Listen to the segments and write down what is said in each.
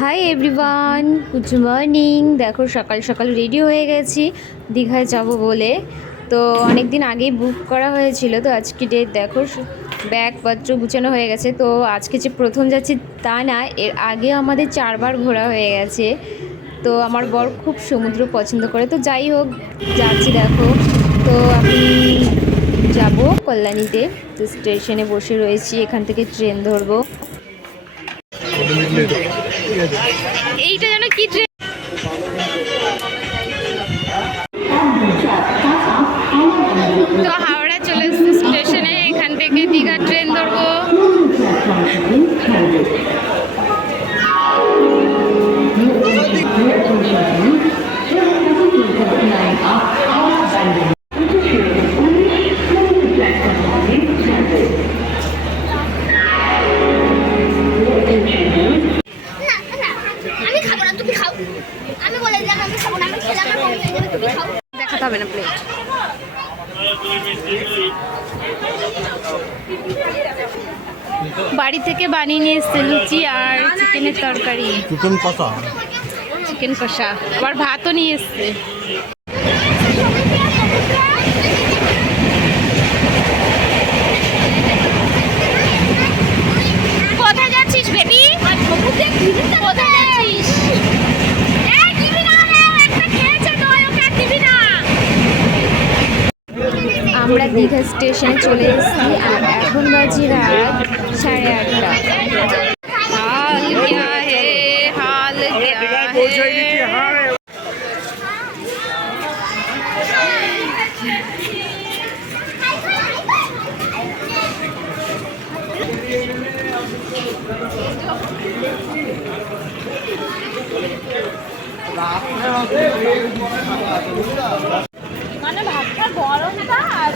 Hi everyone good morning দেখো, সকাল সকাল রেডি হয়ে গেছি। দীঘায় যাব বলে। তো অনেক দিন আগেই বুক করা হয়েছিল, তো আজকে ডেট দেখো ব্যাগপত্র গুছানো হয়ে গেছে। তো আজকে যে প্রথম যাচ্ছি তা না, এর আগে আমাদের চারবার ঘোরা হয়ে গেছে। তো আমার বর খুব সমুদ্র পছন্দ করে। তো যাই হোক, যাচ্ছি দেখো। তো আমি যাব কল্যাণীতে। তো স্টেশনে বসে রয়েছি, এখান থেকে ট্রেন ধরবো। এইটা যেন কি ট্রেন বাড়ি থেকে বানিয়ে নিয়ে এসছে লুচি আর চিকেনের তরকারি। চিকেন কষা? চিকেন কষা। আবার ভাতও নিয়ে এসছে কোথায় যাচ্ছিস বেবি কোথায় যাচ্ছিস এই, দিবি না, ও একটা খেয়েছে তো, ওকে আর দিবি না। আমরা দীঘা স্টেশনে চলে এসেছি আর এখন বাজি রাত সাড়ে আটটা। রাত মানে ভাতটা গরমটা আর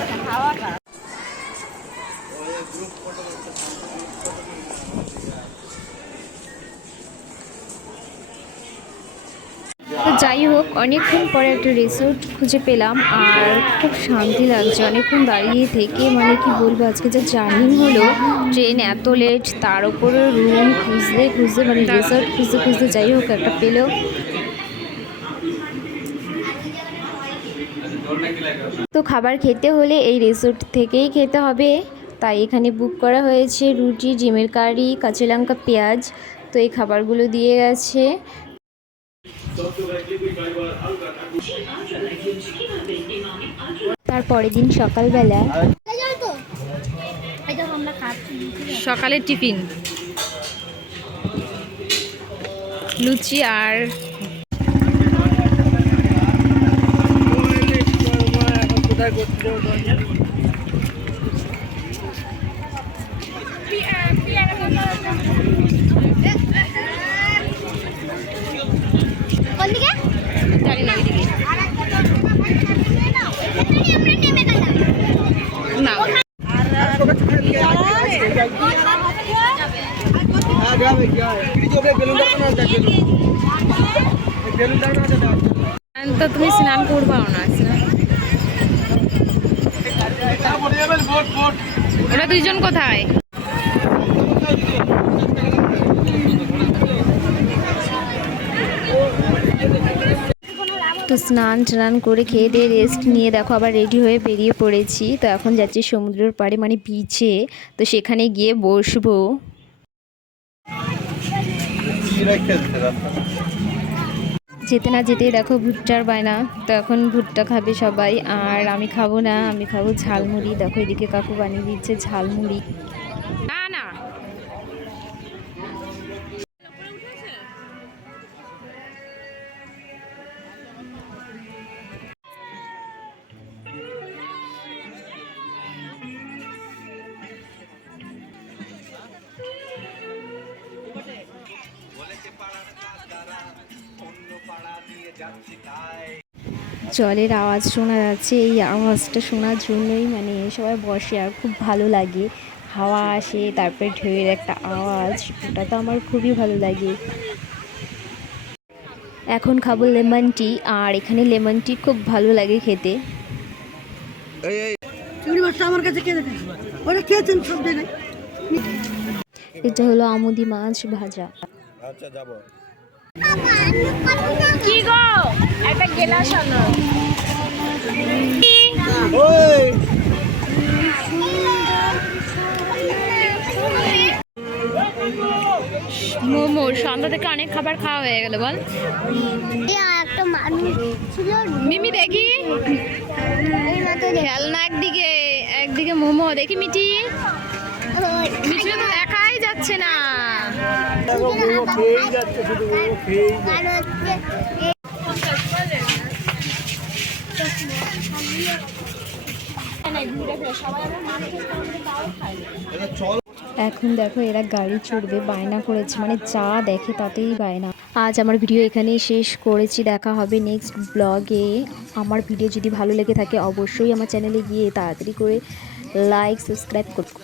যাই হোক, অনেকক্ষণ পরে একটা রিসোর্ট খুঁজে পেলাম আর খুব শান্তি লাগছে। অনেকক্ষণ দাঁড়িয়ে থেকে মানে কি বলব, আজকে যে জার্নি হলো ট্রেন এত লেট তার উপরে রুম খুঁজতে খুঁজতে মানে রিসোর্ট খুঁজতে খুঁজতে যাই হোক, একটা পেল তো খাবার খেতে হলে এই রিসোর্ট থেকেই খেতে হবে। তাই এখানে বুক করা হয়েছে রুটি ডিমের কারি কাঁচা লঙ্কা পেঁয়াজ। তো এই খাবারগুলো দিয়ে গেছে। তারপরের দিন সকালবেলা। সকালের টিফিন। লুচি আর তো তুমি স্নান করবাও না স্নান ওরা দুইজন কোথায়? তো স্নান টান করে খেয়ে দিয়ে রেস্ট নিয়ে দেখো আবার রেডি হয়ে বেরিয়ে পড়েছি। তো এখন যাচ্ছি সমুদ্রের পাড়ে মানে বিচে তো সেখানে গিয়ে বসবো। যেতে না যেতেই দেখো ভুট্টার বায়না। তো এখন ভুট্টা খাবে সবাই, আর আমি খাব না, আমি খাব ঝালমুড়ি। দেখো এদিকে কাকু বানিয়ে দিচ্ছে ঝালমুড়ি। জলের আওয়াজ শোনা যাচ্ছে এই আওয়াজটা শোনার জন্যই মানে সবাই বসে আর খুব ভালো লাগে। হাওয়া আসে তারপরে ঢেউয়ের একটা আওয়াজ ওটা তো আমার খুবই ভালো লাগে। এখন খাব লেমন টি আর এখানে লেমন টি খুব ভালো লাগে খেতে। আমার কাছে ওরা খেয়েছেন সব এটা হলো আমুদি মাছ ভাজা। আচ্ছা যাব। মোমো, সন্ধ্যা থেকে অনেক খাবার খাওয়া হয়ে গেল, বল। একটা মানুষ মিমি, দেখি। খেলনা একদিকে একদিকে মোমো, দেখি মিটি। মিটি তো দেখাই যাচ্ছে না। এখন দেখো এরা গাড়ি চড়বে, বায়না করেছে মানে যা দেখে তাতেই বায়না। আজ আমার ভিডিও এখানেই শেষ করেছি, দেখা হবে নেক্সট ব্লগে আমার ভিডিও যদি ভালো লেগে থাকে, অবশ্যই আমার চ্যানেলে গিয়ে তাড়াতাড়ি করে লাইক সাবস্ক্রাইব করতে